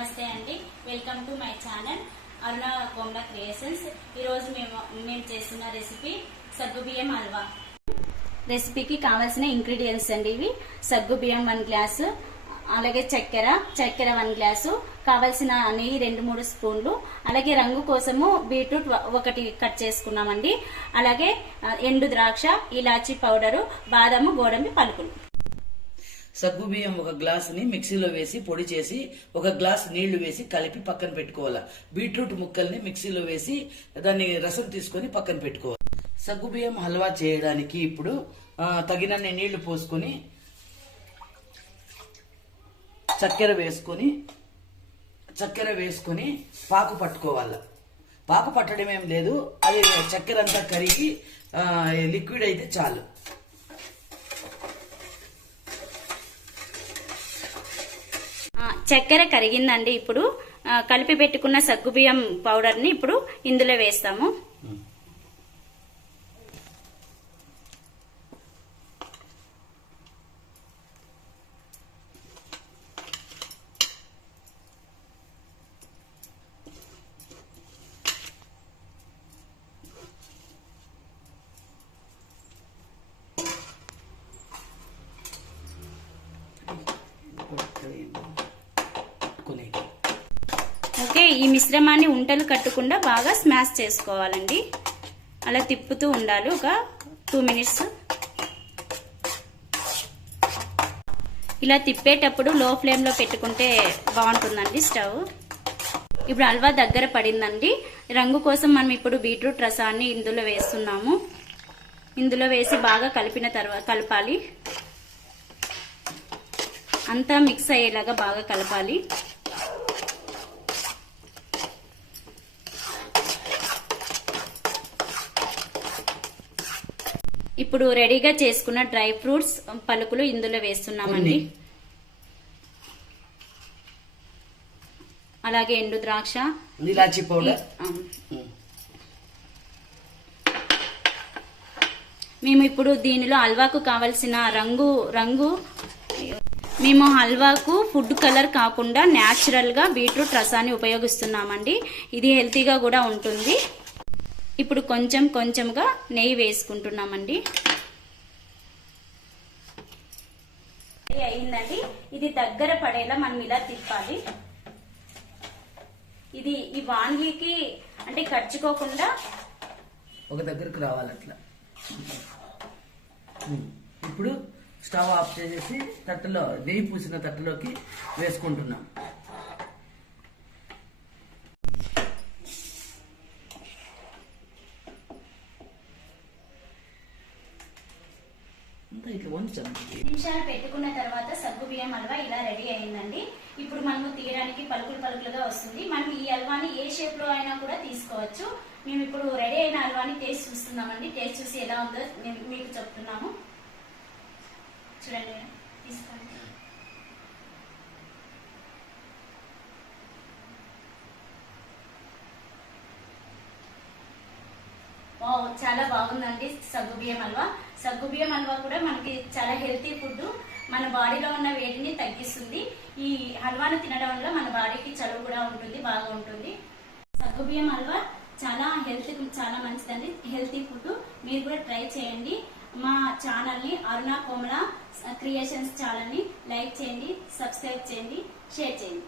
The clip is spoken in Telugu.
నమస్తే అండి, welcome to my channel Aruna Komala creations. ఈరోజు మేము చేస్తున్న రెసిపీ సగ్గుబియ్యం హల్వా. రెసిపీకి కావాల్సిన ఇంగ్రీడియంట్స్ అండి ఇవి: సగ్గుబియ్యం 1 గ్లాసు, అలాగే చక్కెర 1 గ్లాసు, కావాల్సిన నెయ్యి 2-3 స్పూన్లు, అలాగే రంగు కోసము బీట్రూట్ 1 కట్ చేసుకున్నామండి, అలాగే ఎండు ద్రాక్ష, ఇలాచీ పౌడరు, బాదము, గోడంబి పలుకులు. సగ్గు బియ్యం 1 గ్లాసుని మిక్సీలో వేసి పొడి చేసి 1 గ్లాస్ నీళ్లు వేసి కలిపి పక్కన పెట్టుకోవాలి. బీట్రూట్ ముక్కల్ని మిక్సీలో వేసి దాన్ని రసం తీసుకొని పక్కన పెట్టుకోవాలి. సగ్గు బియ్యం హల్వా చేయడానికి ఇప్పుడు తగినన్ని నీళ్లు పోసుకొని చక్కెర వేసుకొని పాకు పట్టుకోవాలి. పాకు పట్టడం ఏం లేదు, అది చక్కెర అంతా కరిగి లిక్విడ్ అయితే చాలు. చక్కెర కరిగిందండి. ఇప్పుడు కలిపి పెట్టుకున్న సగ్గుబియ్యం పౌడర్ ని ఇప్పుడు ఇందులో వేస్తాము. ఓకే, ఈ మిశ్రమాన్ని ఉంటలు కట్టకుండా బాగా స్మాష్ చేసుకోవాలండి. అలా తిప్పుతూ ఉండాలి ఒక 2 మినిట్స్. ఇలా తిప్పేటప్పుడు లో ఫ్లేమ్ లో పెట్టుకుంటే బాగుంటుందండి స్టవ్. ఇప్పుడు హల్వా దగ్గర పడిందండి. రంగు కోసం మనం ఇప్పుడు బీట్రూట్ రసాన్ని ఇందులో వేస్తున్నాము. ఇందులో వేసి బాగా కలపాలి. అంతా మిక్స్ అయ్యేలాగా బాగా కలపాలి. ఇప్పుడు రెడీగా చేసుకున్న డ్రై ఫ్రూట్స్ పలుకులు ఇందులో వేస్తున్నామండి. అలాగే ఎండు ద్రాక్ష, ఇలాచీ పౌడర్. మేము ఇప్పుడు దీనిలో హల్వాకు కావలసిన రంగు మేము హల్వాకు ఫుడ్ కలర్ కాకుండా న్యాచురల్ గా బీట్రూట్ రసాన్ని ఉపయోగిస్తున్నామండి. ఇది హెల్తీగా కూడా ఉంటుంది. ఇప్పుడు కొంచెంగా నెయ్యి వేసుకుంటున్నామండి. అయిందండి. ఇది దగ్గర పడేలా మనం ఇలా తిప్పాలి. ఇది ఈ వాంగికి అంటే కచ్చుకోకుండా ఒక దగ్గరకు రావాలి అట్లా. ఇప్పుడు స్టవ్ ఆఫ్ చేసేసి తట్టలో నెయ్యి పూసిన తట్టలోకి వేసుకుంటున్నాం. నిమిషాలు పెట్టుకున్న తర్వాత సగ్గుబియ్యం హల్వా ఇలా రెడీ అయిందండి. ఇప్పుడు మనము తీయడానికి పలుకులుగా వస్తుంది. మనం ఈ హల్వాని ఏ షేప్ లో అయినా కూడా తీసుకోవచ్చు. మేము ఇప్పుడు రెడీ అయిన హల్వాని టేస్ట్ చూస్తున్నామండి. టేస్ట్ చూసి ఎలా ఉందో మీకు చెప్తున్నాము. చూడండి, తీసుకోండి. చాలా బాగుందండి సగ్గుబియ్యం హల్వా. సగ్గుబియ్యం హల్వా కూడా మనకి చాలా హెల్తీ ఫుడ్. మన బాడీలో ఉన్న వేడిని తగ్గిస్తుంది. ఈ హల్వాను తినడం వల్ల మన బాడీకి చలువ కూడా ఉంటుంది, బాగా ఉంటుంది. సగ్గుబియ్యం హల్వా చాలా చాలా మంచిదండి, హెల్తీ ఫుడ్. మీరు కూడా ట్రై చేయండి. మా ఛానల్ ని అరుణ కోమల క్రియేషన్స్ ఛానల్ ని లైక్ చేయండి, సబ్స్క్రైబ్ చేయండి, షేర్ చేయండి.